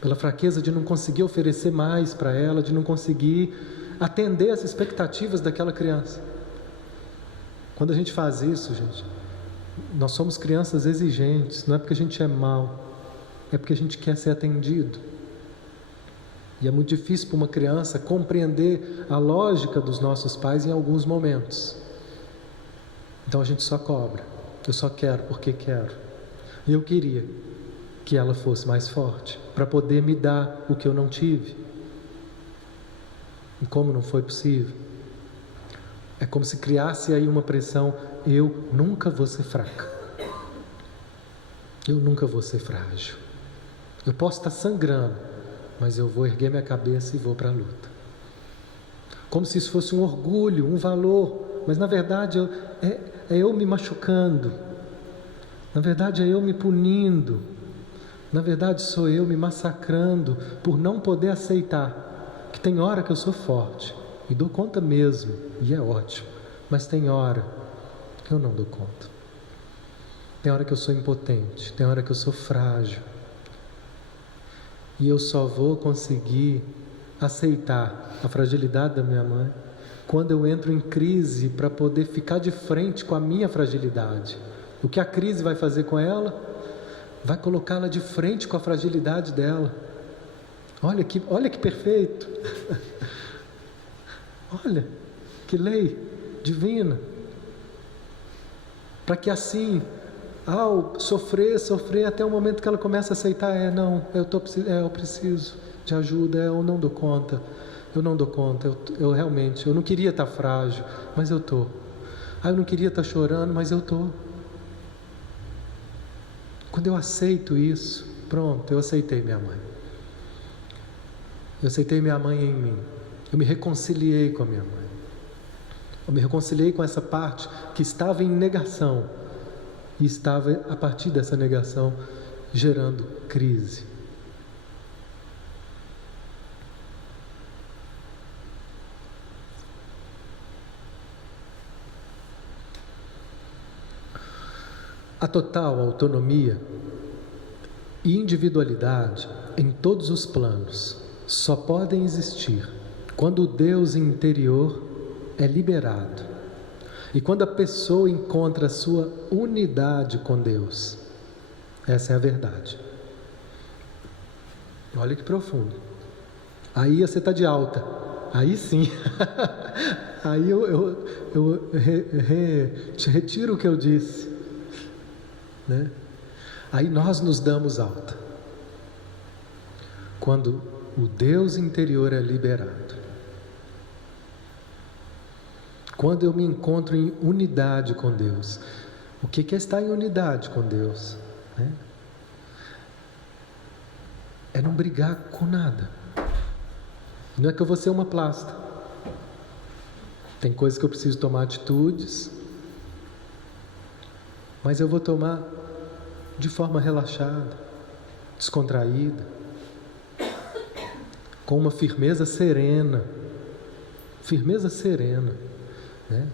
pela fraqueza de não conseguir oferecer mais para ela, de não conseguir atender às expectativas daquela criança. Quando a gente faz isso, gente, nós somos crianças exigentes, não é porque a gente é mau, é porque a gente quer ser atendido. E é muito difícil para uma criança compreender a lógica dos nossos pais em alguns momentos. Então a gente só cobra. Eu só quero porque quero. E eu queria que ela fosse mais forte, para poder me dar o que eu não tive. E como não foi possível, é como se criasse aí uma pressão: eu nunca vou ser fraca. Eu nunca vou ser frágil. Eu posso estar sangrando, mas eu vou erguer minha cabeça e vou para a luta. Como se isso fosse um orgulho, um valor, mas na verdade é eu me machucando, na verdade é eu me punindo, na verdade sou eu me massacrando por não poder aceitar que tem hora que eu sou forte e dou conta mesmo, e é ótimo, mas tem hora que eu não dou conta, tem hora que eu sou impotente, tem hora que eu sou frágil. E eu só vou conseguir aceitar a fragilidade da minha mãe quando eu entro em crise para poder ficar de frente com a minha fragilidade. O que a crise vai fazer com ela? Vai colocá-la de frente com a fragilidade dela. Olha que perfeito! Olha que lei divina! Para que assim, ao sofrer até o momento que ela começa a aceitar, eu preciso de ajuda, eu não dou conta, eu realmente, eu não queria estar frágil, mas eu estou. Eu não queria estar chorando, mas eu estou. Quando eu aceito isso, pronto, eu aceitei minha mãe. Eu aceitei minha mãe em mim. Eu me reconciliei com a minha mãe. Eu me reconciliei com essa parte que estava em negação. E estava, a partir dessa negação, gerando crise. A total autonomia e individualidade em todos os planos só podem existir quando o Deus interior é liberado e quando a pessoa encontra a sua unidade com Deus. Essa é a verdade. Olha que profundo. Aí você está de alta. Aí sim. Aí eu retiro o que eu disse. Né? Aí nós nos damos alta quando o Deus interior é liberado, quando eu me encontro em unidade com Deus. O que é estar em unidade com Deus? Né? É não brigar com nada. Não é que eu vou ser uma plasta. Tem coisas que eu preciso tomar atitudes, mas eu vou tomar de forma relaxada, descontraída, com uma firmeza serena. Firmeza serena, né?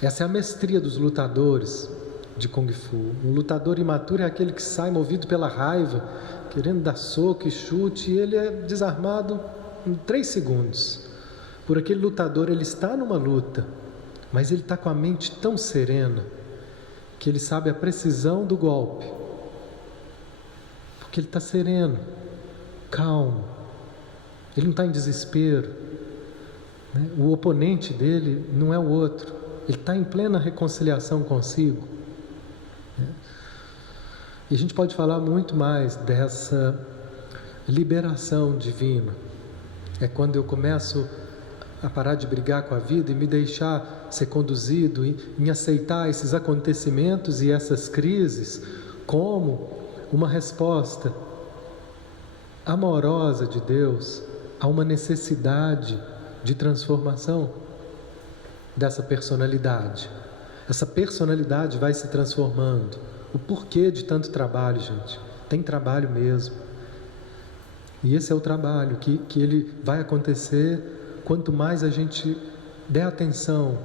Essa é a mestria dos lutadores de Kung Fu. Um lutador imaturo é aquele que sai movido pela raiva, querendo dar soco e chute, e ele é desarmado em 3 segundos. por aquele lutador, ele está numa luta, mas ele está com a mente tão serena, que ele sabe a precisão do golpe, porque ele está sereno, calmo, ele não está em desespero, né? O oponente dele não é o outro, ele está em plena reconciliação consigo, né? E a gente pode falar muito mais dessa liberação divina. É quando eu começo a parar de brigar com a vida e me deixar ser conduzido em aceitar esses acontecimentos e essas crises como uma resposta amorosa de Deus a uma necessidade de transformação dessa personalidade. Essa personalidade vai se transformando. O porquê de tanto trabalho, gente? Tem trabalho mesmo. E esse é o trabalho que ele vai acontecer quanto mais a gente der atenção,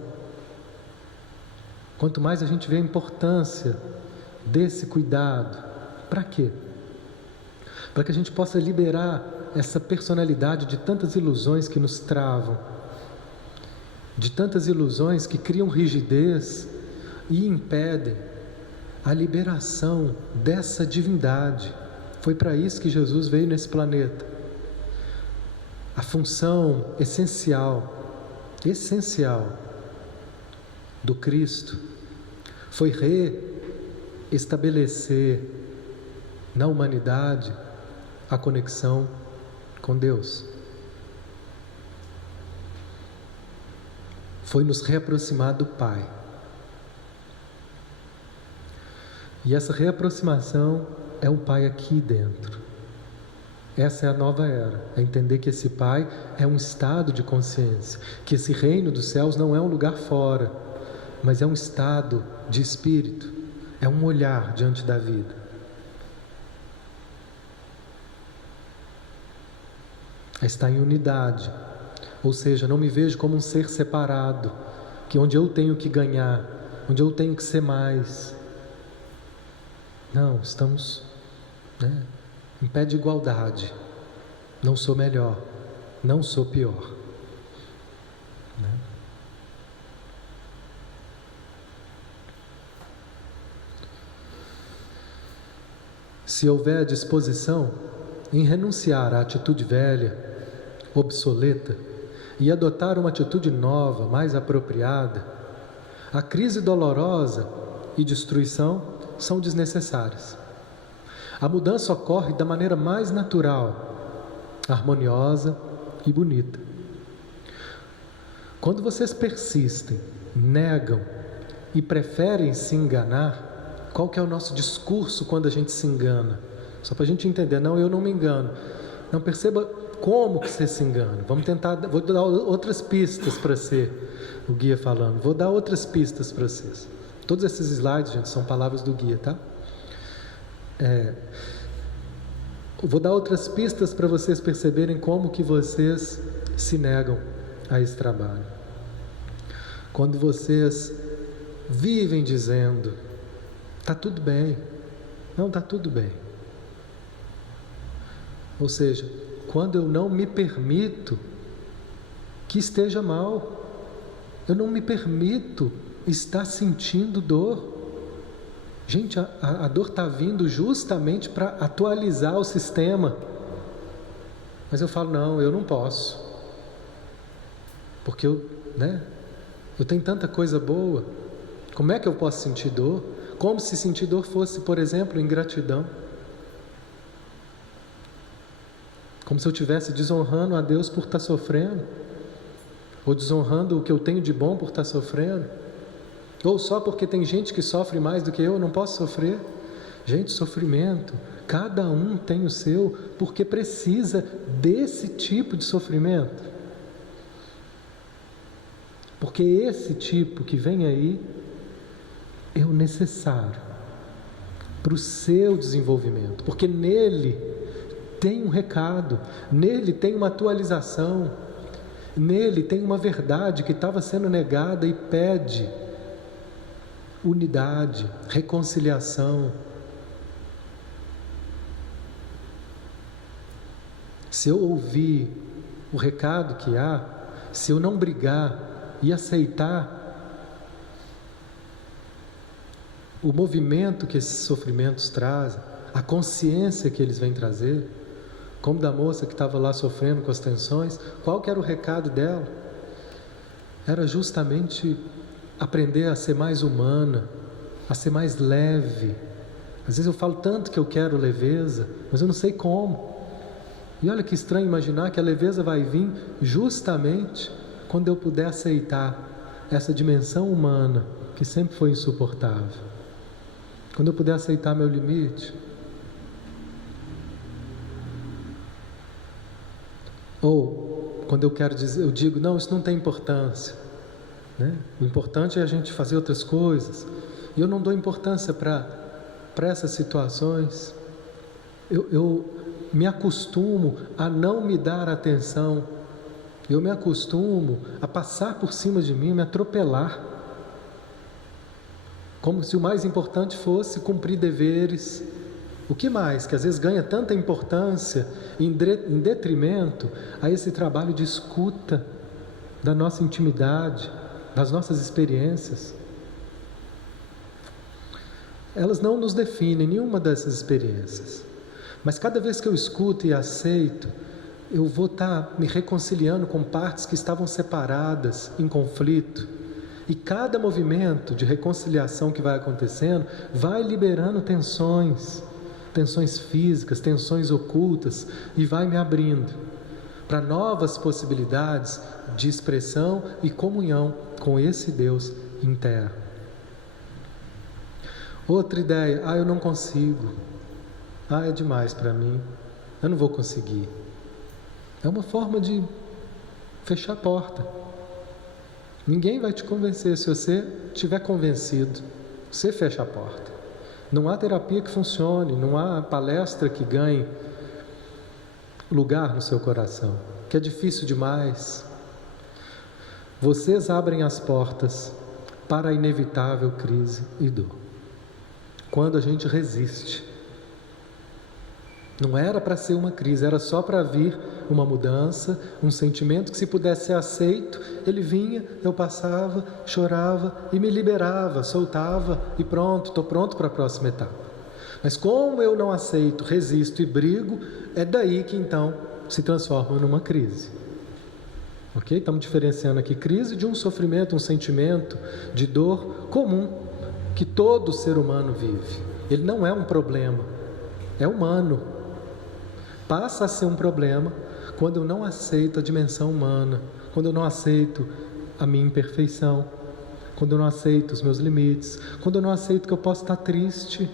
quanto mais a gente vê a importância desse cuidado. Para quê? Para que a gente possa liberar essa personalidade de tantas ilusões que nos travam, de tantas ilusões que criam rigidez e impedem a liberação dessa divindade. Foi para isso que Jesus veio nesse planeta. A função essencial do Cristo foi reestabelecer na humanidade a conexão com Deus. Foi nos reaproximar do Pai. E essa reaproximação é um Pai aqui dentro. Essa é a nova era, é entender que esse Pai é um estado de consciência, que esse reino dos céus não é um lugar fora, mas é um estado de espírito, é um olhar diante da vida. É estar em unidade, ou seja, não me vejo como um ser separado, que onde eu tenho que ganhar, onde eu tenho que ser mais. Não, estamos, em pé de igualdade. Não sou melhor, não sou pior, né? Se houver disposição em renunciar à atitude velha, obsoleta, e adotar uma atitude nova, mais apropriada, a crise dolorosa e destruição são desnecessárias. A mudança ocorre da maneira mais natural, harmoniosa e bonita. Quando vocês persistem, negam e preferem se enganar, qual que é o nosso discurso quando a gente se engana? Só para a gente entender, não, eu não me engano. Não, perceba como que você se engana. Vamos tentar, vou dar outras pistas para você, o guia falando. Vou dar outras pistas para vocês. Todos esses slides, gente, são palavras do guia, tá? Vou dar outras pistas para vocês perceberem como que vocês se negam a esse trabalho. Quando vocês vivem dizendo, tá tudo bem, não, tá tudo bem. Ou seja, quando eu não me permito que esteja mal, eu não me permito estar sentindo dor. Gente, a dor está vindo justamente para atualizar o sistema. Mas eu falo, não, eu não posso. Porque eu tenho tanta coisa boa. Como é que eu posso sentir dor? Como se sentir dor fosse, por exemplo, ingratidão. Como se eu estivesse desonrando a Deus por estar sofrendo. Ou desonrando o que eu tenho de bom por estar sofrendo. Ou só porque tem gente que sofre mais do que eu não posso sofrer. Gente, sofrimento, cada um tem o seu, porque precisa desse tipo de sofrimento. Porque esse tipo que vem aí é o necessário para o seu desenvolvimento. Porque nele tem um recado, nele tem uma atualização, nele tem uma verdade que estava sendo negada e pede unidade, reconciliação. Se eu ouvir o recado que há, se eu não brigar e aceitar o movimento que esses sofrimentos trazem, a consciência que eles vêm trazer, como da moça que estava lá sofrendo com as tensões, qual que era o recado dela? Era justamente aprender a ser mais humana, a ser mais leve. Às vezes eu falo tanto que eu quero leveza, mas eu não sei como. E olha que estranho imaginar que a leveza vai vir justamente quando eu puder aceitar essa dimensão humana que sempre foi insuportável. Quando eu puder aceitar meu limite. Ou quando eu digo, não, isso não tem importância, né? O importante é a gente fazer outras coisas. E eu não dou importância para essas situações. Eu me acostumo a não me dar atenção. Eu me acostumo a passar por cima de mim, me atropelar. Como se o mais importante fosse cumprir deveres. O que mais? Que às vezes ganha tanta importância em detrimento a esse trabalho de escuta da nossa intimidade, das nossas experiências. Elas não nos definem, nenhuma dessas experiências. Mas cada vez que eu escuto e aceito, eu vou estar me reconciliando com partes que estavam separadas, em conflito. E cada movimento de reconciliação que vai acontecendo, vai liberando tensões físicas, tensões ocultas, e vai me abrindo para novas possibilidades de expressão e comunhão com esse Deus interno. Outra ideia, eu não consigo, é demais para mim, eu não vou conseguir. É uma forma de fechar a porta. Ninguém vai te convencer. Se você estiver convencido, você fecha a porta. Não há terapia que funcione, não há palestra que ganhe lugar no seu coração, que é difícil demais. Vocês abrem as portas para a inevitável crise e dor. Quando a gente resiste. Não era para ser uma crise, era só para vir uma mudança, um sentimento que, se pudesse ser aceito, ele vinha, eu passava, chorava e me liberava, soltava e pronto, estou pronto para a próxima etapa. Mas como eu não aceito, resisto e brigo, é daí que então se transforma numa crise. Ok? Estamos diferenciando aqui crise de um sofrimento, um sentimento de dor comum que todo ser humano vive. Ele não é um problema, é humano. Passa a ser um problema quando eu não aceito a dimensão humana, quando eu não aceito a minha imperfeição, quando eu não aceito os meus limites, quando eu não aceito que eu posso estar triste,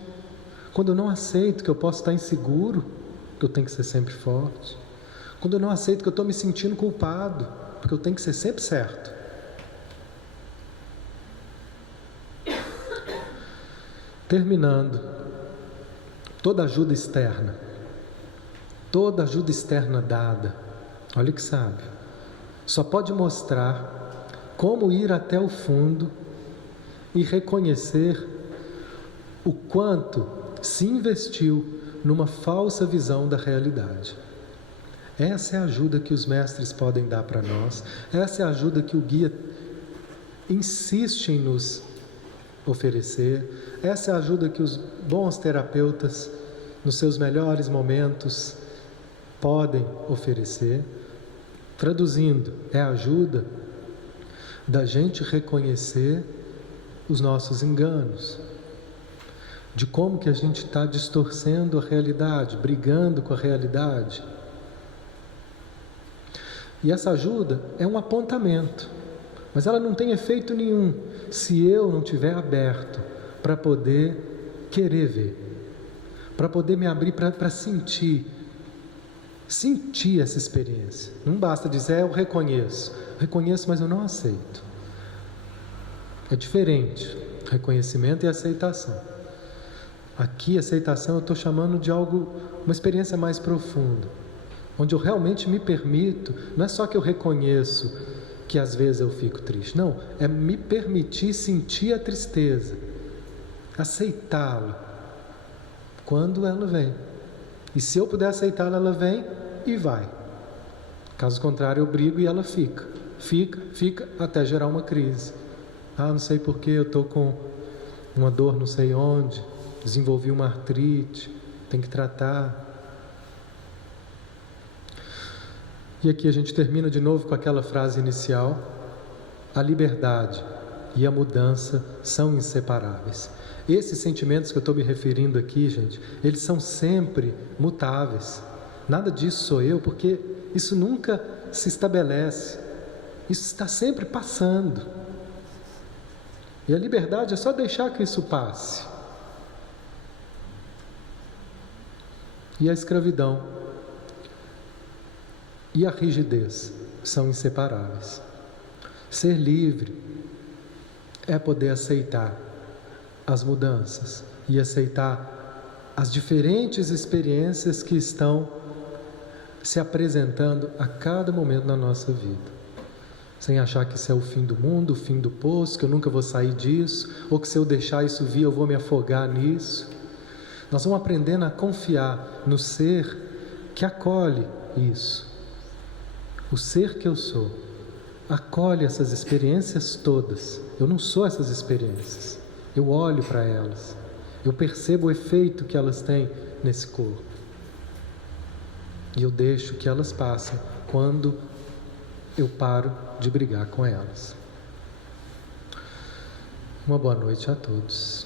quando eu não aceito que eu posso estar inseguro, que eu tenho que ser sempre forte, quando eu não aceito que eu estou me sentindo culpado, porque eu tenho que ser sempre certo. Terminando, toda ajuda externa dada, olha que sábio, só pode mostrar como ir até o fundo e reconhecer o quanto se investiu numa falsa visão da realidade. Essa é a ajuda que os mestres podem dar para nós, essa é a ajuda que o guia insiste em nos oferecer, essa é a ajuda que os bons terapeutas, nos seus melhores momentos, podem oferecer. Traduzindo, é a ajuda da gente reconhecer os nossos enganos, de como que a gente está distorcendo a realidade, brigando com a realidade. E essa ajuda é um apontamento, mas ela não tem efeito nenhum se eu não estiver aberto para poder querer ver, para poder me abrir para sentir essa experiência. Não basta dizer, eu reconheço, mas eu não aceito. É diferente, reconhecimento e aceitação. Aqui, aceitação, eu estou chamando de algo, uma experiência mais profunda, onde eu realmente me permito, não é só que eu reconheço que às vezes eu fico triste, não, é me permitir sentir a tristeza, aceitá-la quando ela vem. E se eu puder aceitá-la, ela vem e vai. Caso contrário, eu brigo e ela fica fica até gerar uma crise. Não sei porque eu estou com uma dor não sei onde, desenvolvi uma artrite, tem que tratar. E aqui a gente termina de novo com aquela frase inicial: a liberdade e a mudança são inseparáveis. Esses sentimentos que eu estou me referindo aqui, gente, eles são sempre mutáveis. Nada disso sou eu, porque isso nunca se estabelece. Isso está sempre passando. E a liberdade é só deixar que isso passe. E a escravidão e a rigidez são inseparáveis. Ser livre é poder aceitar as mudanças e aceitar as diferentes experiências que estão se apresentando a cada momento na nossa vida, sem achar que isso é o fim do mundo, o fim do poço, que eu nunca vou sair disso, ou que se eu deixar isso vir eu vou me afogar nisso. Nós vamos aprendendo a confiar no ser que acolhe isso. O ser que eu sou acolhe essas experiências todas. Eu não sou essas experiências. Eu olho para elas. Eu percebo o efeito que elas têm nesse corpo. E eu deixo que elas passem quando eu paro de brigar com elas. Uma boa noite a todos.